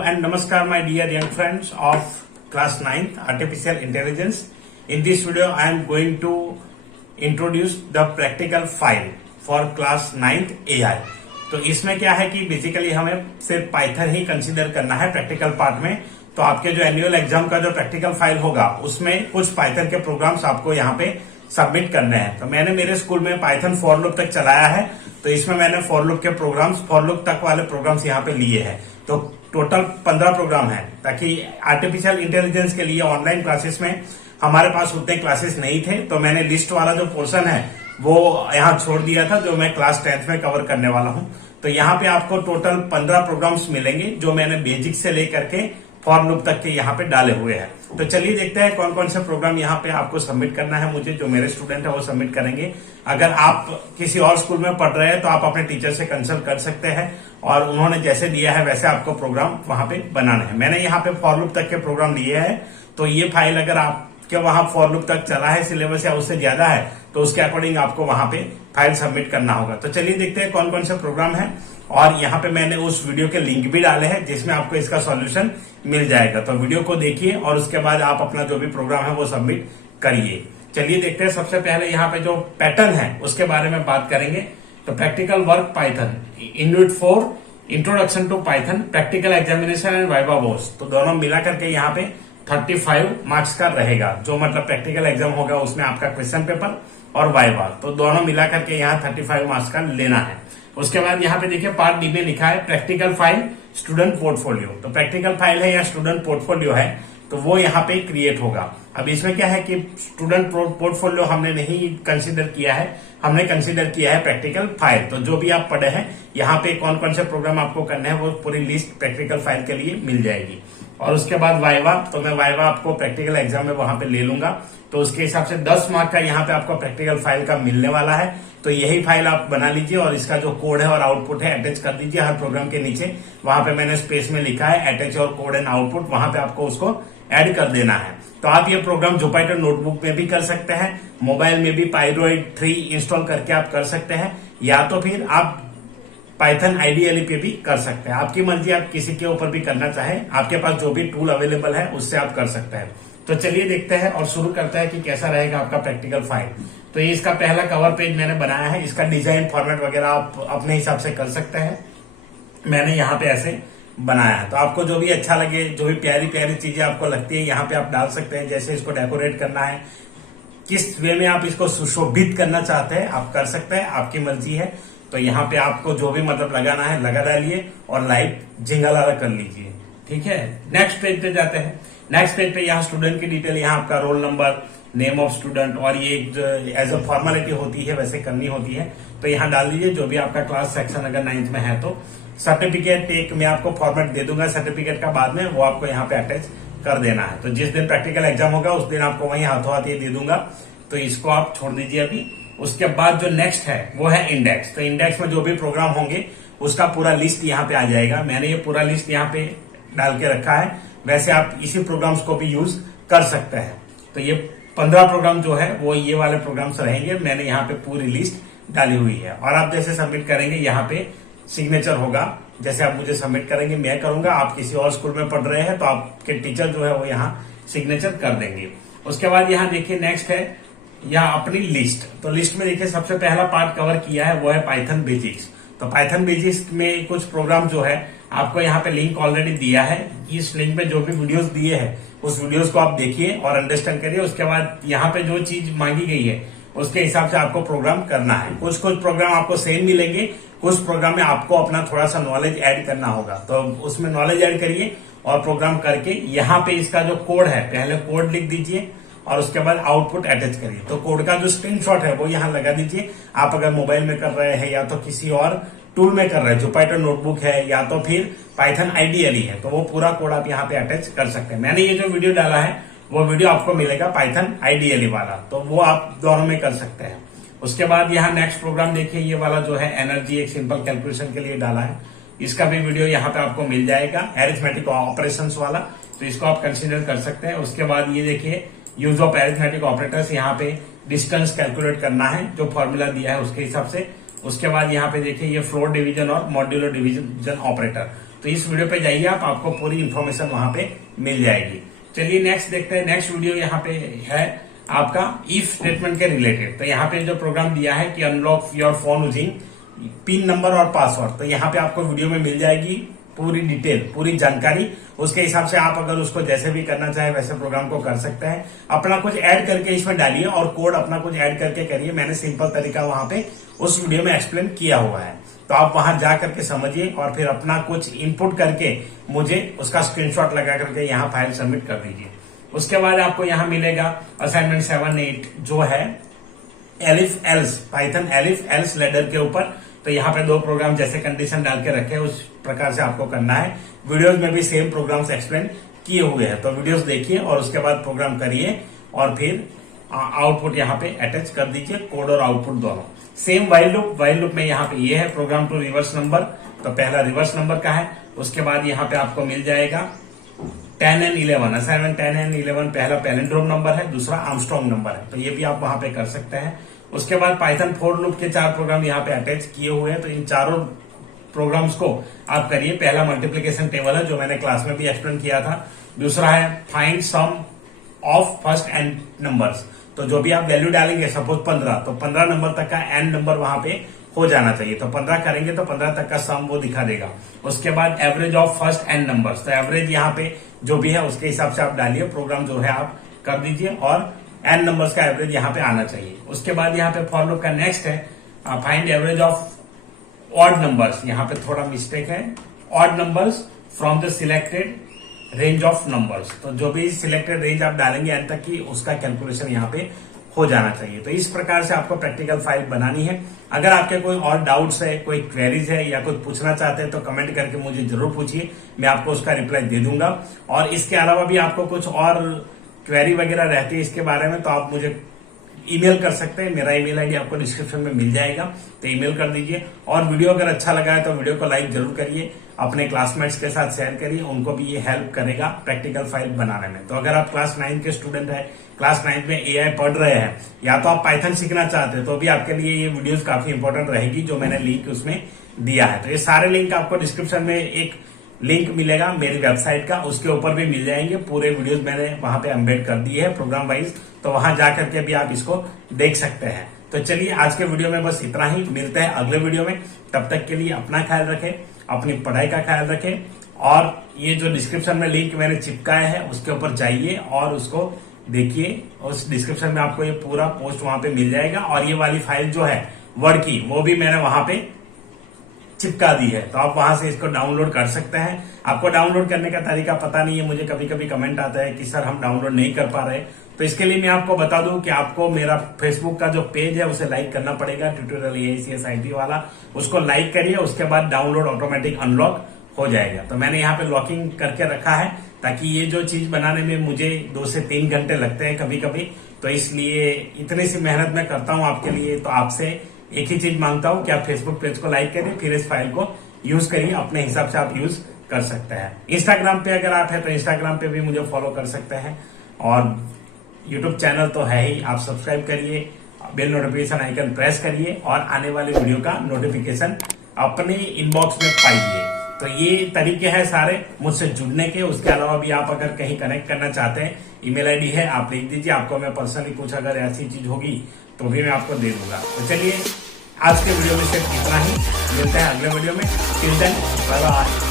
Hello and Namaskar my dear young friends of class 9th Artificial Intelligence. In this video I am going to introduce the practical file for class 9th AI. तो इसमें क्या है कि basically हमें सिर्फ Python ही consider करना है practical part में। तो आपके जो एनुअल एग्जाम का जो प्रैक्टिकल फाइल होगा उसमें कुछ पाइथन के प्रोग्राम्स आपको यहाँ पे सबमिट करने हैं। तो मैंने मेरे स्कूल में पाइथन फॉर लूप तक चलाया है, तो इसमें मैंने फॉर लूप के प्रोग्राम्स, फॉर लूप तक वाले प्रोग्राम्स यहाँ पे लिए हैं। तो टोटल 15 प्रोग्राम है, ताकि आर्टिफिशियल इंटेलिजेंस के लिए ऑनलाइन क्लासेस में हमारे पास उतने क्लासेस नहीं थे, तो मैंने लिस्ट वाला जो पोर्शन है वो यहाँ छोड़ दिया था, जो मैं क्लास 10th में कवर करने वाला हूँ। तो यहाँ पे आपको टोटल 15 प्रोग्राम्स मिलेंगे, जो मैंने बेसिक से लेकर के फॉर लूप तक के यहाँ पे डाले हुए हैं। तो चलिए देखते हैं कौन कौन से प्रोग्राम यहाँ पे आपको सबमिट करना है। मुझे जो मेरे स्टूडेंट है वो सबमिट करेंगे। अगर आप किसी और स्कूल में पढ़ रहे हैं तो आप अपने टीचर से कंसल्ट कर सकते हैं, और उन्होंने जैसे दिया है वैसे आपको प्रोग्राम वहां पे बनाना है। मैंने यहाँ पे फॉर लूप तक के प्रोग्राम लिए हैं, तो ये फाइल अगर आपके वहां फॉर लूप तक चला है सिलेबस या उससे ज्यादा है तो उसके अकॉर्डिंग आपको वहां पे फाइल सबमिट करना होगा। तो चलिए देखते हैं कौन कौन से प्रोग्राम है, और यहाँ पे मैंने उस वीडियो के लिंक भी डाले हैं जिसमें आपको इसका सॉल्यूशन मिल जाएगा। तो वीडियो को देखिए और उसके बाद आप अपना जो भी प्रोग्राम है वो सबमिट करिए। चलिए देखते हैं। सबसे पहले यहाँ पे जो पैटर्न है उसके बारे में बात करेंगे। तो practical work Python unit 4 introduction to Python, practical examination and viva board, तो दोनों मिला करके यहाँ पे 35 मार्क्स का रहेगा। जो मतलब प्रैक्टिकल एग्जाम होगा उसमें आपका क्वेश्चन पेपर और वाइवा, तो दोनों मिला करके यहाँ 35 मार्क्स का लेना है। उसके बाद यहाँ पे देखिए पार्ट डी में लिखा है प्रैक्टिकल फाइल स्टूडेंट पोर्टफोलियो। तो प्रैक्टिकल फाइल है या स्टूडेंट पोर्टफोलियो है, तो वो यहाँ पे क्रिएट होगा। अब इसमें क्या है कि स्टूडेंट पोर्टफोलियो हमने नहीं कंसीडर किया है, हमने कंसीडर किया है प्रैक्टिकल फाइल। तो जो भी आप पढ़े हैं यहाँ पे कौन कौन से प्रोग्राम आपको करने हैं वो पूरी लिस्ट प्रैक्टिकल फाइल के लिए मिल जाएगी। और उसके बाद वाइवा, तो मैं वाइवा आपको प्रैक्टिकल एग्जाम में वहां पे ले लूंगा, तो उसके हिसाब से 10 मार्क का यहाँ पे आपको प्रैक्टिकल फाइल का मिलने वाला है। तो यही फाइल आप बना लीजिए और इसका जो कोड है और आउटपुट है अटैच कर दीजिए हर प्रोग्राम के नीचे। वहां पे मैंने स्पेस में लिखा है अटैच और कोड एंड आउटपुट, वहां पे आपको उसको ऐड कर देना है। तो आप ये प्रोग्राम जुपाइटर नोटबुक में भी कर सकते हैं, मोबाइल में भी पाइरोइड 3 इंस्टॉल करके आप कर सकते हैं, या तो फिर आप पाइथन आईडीएलई पे भी कर सकते हैं। आपकी मर्जी, आप किसी के ऊपर भी करना चाहें, आपके पास जो भी टूल अवेलेबल है उससे आप कर सकते हैं। तो चलिए देखते हैं और शुरू करते हैं कि कैसा रहेगा आपका प्रैक्टिकल फाइल। तो ये इसका पहला कवर पेज मैंने बनाया है। इसका डिजाइन फॉर्मेट वगैरह आप अपने हिसाब से कर सकते हैं। मैंने यहाँ पे ऐसे बनाया है, तो आपको जो भी अच्छा लगे, जो भी प्यारी प्यारी चीजें आपको लगती है यहाँ पे आप डाल सकते हैं। जैसे इसको डेकोरेट करना है, किस वे में आप इसको सुशोभित करना चाहते हैं आप कर सकते हैं, आपकी मर्जी है। तो यहाँ पे आपको जो भी मतलब लगाना है लगा डालिए और लाइट झिंगालारा कर लीजिए, ठीक है। नेक्स्ट पेज पे जाते हैं। नेक्स्ट पेज पे यहाँ स्टूडेंट की डिटेल, यहाँ आपका roll number, name of student, और ये एज अ फॉर्मेलिटी होती है वैसे करनी होती है, तो यहाँ डाल दीजिए जो भी आपका क्लास सेक्शन अगर 9th में है। तो सर्टिफिकेट एक मैं आपको फॉर्मेट दे दूंगा सर्टिफिकेट का, बाद में वो आपको यहाँ पे अटैच कर देना है। तो जिस दिन प्रैक्टिकल एग्जाम होगा उस दिन आपको वहीं हाथों हाथ ये दे दूंगा, तो इसको आप छोड़ दीजिए अभी। उसके बाद जो नेक्स्ट है वो है इंडेक्स। तो इंडेक्स में जो भी प्रोग्राम होंगे उसका पूरा लिस्ट यहाँ पे आ जाएगा। मैंने ये पूरा लिस्ट यहाँ पे डाल के रखा है, वैसे आप इसी प्रोग्राम्स को भी यूज कर सकते हैं। तो ये 15 प्रोग्राम जो है वो ये वाले प्रोग्राम्स रहेंगे। मैंने यहाँ पे पूरी लिस्ट डाली हुई है, और आप जैसे सबमिट करेंगे यहाँ पे सिग्नेचर होगा। जैसे आप मुझे सबमिट करेंगे मैं करूंगा, आप किसी और स्कूल में पढ़ रहे हैं तो आपके टीचर जो है वो यहाँ सिग्नेचर कर देंगे। उसके बाद यहाँ देखिए नेक्स्ट है यहाँ अपनी लिस्ट। तो लिस्ट में देखिए सबसे पहला पार्ट कवर किया है वो है पाइथन बेसिक्स। तो पाइथन बेसिक्स में कुछ प्रोग्राम जो है आपको यहाँ पे लिंक ऑलरेडी दिया है। इस लिंक में जो भी वीडियोस दिए हैं उस वीडियोस को आप देखिए और अंडरस्टैंड करिए। उसके बाद यहाँ पे जो चीज मांगी गई है उसके हिसाब से आपको प्रोग्राम करना है। कुछ प्रोग्राम आपको सेम मिलेंगे, कुछ प्रोग्राम में आपको अपना थोड़ा सा नॉलेज ऐड करना होगा। तो उसमें नॉलेज ऐड करिए और प्रोग्राम करके यहाँ पे इसका जो कोड है पहले कोड लिख दीजिए और उसके बाद आउटपुट अटैच करिए। तो कोड का जो स्क्रीनशॉट है वो यहाँ लगा दीजिए। आप अगर मोबाइल में कर रहे हैं या तो किसी और टूल में कर रहे हैं, जुपाइटर नोटबुक है या तो फिर पाइथन आईडीएलई है, तो वो पूरा कोड आप यहाँ पे अटैच कर सकते हैं। मैंने ये जो वीडियो डाला है वो वीडियो आपको मिलेगा पाइथन आईडीएलई वाला, तो वो आप दोनों में कर सकते हैं। उसके बाद यहाँ नेक्स्ट प्रोग्राम देखिए, ये वाला जो है एनर्जी एक सिंपल कैलकुलेशन के लिए डाला है, इसका भी वीडियो यहाँ पे आपको मिल जाएगा, एरिथमेटिक ऑपरेशंस वाला, तो इसको आप कंसिडर कर सकते हैं। उसके बाद ये देखिए यूज ऑफ एरिथमेटिक ऑपरेटर्स, यहाँ पे डिस्टेंस कैलकुलेट करना है जो फॉर्मूला दिया है उसके हिसाब से। उसके बाद यहाँ पे देखिए ये फ्लोट डिवीजन और मॉड्यूलर डिवीजन ऑपरेटर, तो इस वीडियो पे जाइए आप, आपको पूरी इंफॉर्मेशन वहां पे मिल जाएगी। चलिए नेक्स्ट देखते हैं। नेक्स्ट वीडियो यहाँ पे है आपका इफ स्टेटमेंट के रिलेटेड। तो यहाँ पे जो प्रोग्राम दिया है कि unlock your phone using pin number और पासवर्ड, तो यहाँ पे आपको वीडियो में मिल जाएगी पूरी डिटेल, पूरी जानकारी। उसके हिसाब से आप अगर उसको जैसे भी करना चाहे वैसे प्रोग्राम को कर सकते हैं। अपना कुछ ऐड करके इसमें डालिए और कोड अपना कुछ ऐड करके करिए। मैंने सिंपल तरीका वहां पे उस वीडियो में एक्सप्लेन किया हुआ है, तो आप वहां जा करके समझिए और फिर अपना कुछ इनपुट करके मुझे उसका स्क्रीनशॉट लगा करके यहाँ फाइल सबमिट कर दीजिए। उसके बाद आपको यहाँ मिलेगा असाइनमेंट 7-8 जो है elif else, Python elif else ladder के ऊपर। तो यहाँ पे 2 प्रोग्राम जैसे कंडीशन डाल के रखे उस प्रकार से आपको करना है। वीडियोस में भी सेम प्रोग्राम्स एक्सप्लेन किए हुए हैं, तो वीडियोस देखिए और उसके बाद प्रोग्राम करिए और फिर आउटपुट यहाँ पे अटैच कर दीजिए, कोड और आउटपुट दोनों। सेम वाइल लूप में यहाँ पे ये है प्रोग्राम टू रिवर्स नंबर। तो पहला रिवर्स नंबर का है, उसके बाद यहाँ पे आपको मिल जाएगा 10 and 11, असाइनमेंट 10 and 11 पहला पैलिंड्रोम नंबर है, दूसरा आर्मस्ट्रॉन्ग नंबर है, तो ये भी आप वहां पे कर सकते हैं। उसके बाद पाइथन फॉर लूप के 4 प्रोग्राम यहाँ पे अटैच किए हुए हैं, तो इन चारों प्रोग्राम्स को आप करिए। पहला मल्टीप्लीकेशन टेबल है जो मैंने क्लास में भी एक्सप्लेन किया था। दूसरा है find sum of first n numbers, तो जो भी आप वैल्यू डालेंगे सपोज 15, तो 15 नंबर तक का एन नंबर वहां पे हो जाना चाहिए। तो 15 करेंगे तो 15 तक का सम वो दिखा देगा। उसके बाद average of first n numbers, तो एवरेज यहाँ पे जो भी है उसके हिसाब से आप डालिए, प्रोग्राम जो है आप कर दीजिए और एन नंबर्स का एवरेज यहाँ पे आना चाहिए। उसके बाद यहाँ पे फॉर लूप का नेक्स्ट है find average of odd numbers, यहाँ पे थोड़ा मिस्टेक है, odd numbers from the selected range of numbers, तो जो भी सिलेक्टेड रेंज आप डालेंगे एन तक की उसका कैलकुलेशन यहाँ पे हो जाना चाहिए। तो इस प्रकार से आपको प्रैक्टिकल फाइल बनानी है। अगर आपके कोई और डाउट्स है, कोई क्वेरीज है या कुछ पूछना चाहते हैं तो कमेंट करके मुझे जरूर पूछिए, मैं आपको उसका रिप्लाई दे दूंगा। और इसके अलावा भी आपको कुछ और क्वेरी वगैरह रहती है इसके बारे में तो आप मुझे ईमेल कर सकते हैं। मेरा ईमेल आईडी आपको डिस्क्रिप्शन में मिल जाएगा, तो ईमेल कर दीजिए। और वीडियो अगर अच्छा लगा है तो वीडियो को लाइक जरूर करिए, अपने क्लासमेट्स के साथ शेयर करिए, उनको भी ये हेल्प करेगा प्रैक्टिकल फाइल बनाने में। तो अगर आप क्लास 9 के स्टूडेंट है, क्लास 9 में एआई पढ़ रहे हैं या तो आप पाइथन सीखना चाहते हैं तो भी आपके लिए ये वीडियोस काफी इंपॉर्टेंट रहेगी जो मैंने लिंक उसमें दिया है। तो ये सारे लिंक आपको डिस्क्रिप्शन में एक लिंक मिलेगा मेरी वेबसाइट का, उसके ऊपर भी मिल जाएंगे। पूरे वीडियोस मैंने वहां पे एम्बेड कर दिए है प्रोग्राम वाइज, तो वहां जाकर के भी आप इसको देख सकते हैं। तो चलिए आज के वीडियो में बस इतना ही, मिलते हैं अगले वीडियो में। तब तक के लिए अपना ख्याल रखें, अपनी पढ़ाई का ख्याल रखें और ये जो डिस्क्रिप्शन में लिंक मैंने चिपकाया है उसके ऊपर जाइए और उसको देखिए। उस डिस्क्रिप्शन में आपको ये पूरा पोस्ट वहां पे मिल जाएगा और ये वाली फाइल जो है वर्ड की वो भी मैंने वहां पे चिपका दी है, तो आप वहां से इसको डाउनलोड कर सकते हैं। आपको डाउनलोड करने का तरीका पता नहीं है, मुझे कभी कभी कमेंट आता है कि सर हम डाउनलोड नहीं कर पा रहे, तो इसके लिए मैं आपको बता दूं कि आपको मेरा फेसबुक का जो पेज है उसे लाइक करना पड़ेगा, TutorialAICSIP वाला, उसको लाइक करिए। उसके बाद डाउनलोड ऑटोमेटिक अनलॉक हो जाएगा। तो मैंने यहाँ पे लॉकिंग करके रखा है ताकि ये जो चीज बनाने में मुझे 2 से 3 घंटे लगते हैं कभी कभी, तो इसलिए इतनी सी मेहनत मैं करता हूँ आपके लिए। तो आपसे एक ही चीज मांगता हूँ कि आप फेसबुक पेज को लाइक करिए, फिर इस फाइल को यूज करिए, अपने हिसाब से आप यूज कर सकते हैं। इंस्टाग्राम पे अगर आप है तो इंस्टाग्राम पे भी मुझे फॉलो कर सकते हैं और यूट्यूब चैनल तो है ही, आप सब्सक्राइब करिए, बेल नोटिफिकेशन आइकन प्रेस करिए और आने वाले वीडियो का नोटिफिकेशन अपने इनबॉक्स में पाइए। तो ये तरीके हैं सारे मुझसे जुड़ने के। उसके अलावा भी आप अगर कहीं कनेक्ट करना चाहते हैं, ईमेल आईडी है, आप लिख दीजिए, आपको मैं पर्सनली पूछा अगर ऐसी चीज होगी तो भी मैं आपको दे दूंगा। तो चलिए आज के वीडियो में सिर्फ इतना ही, मिलते हैं अगले वीडियो में। Till then bye bye.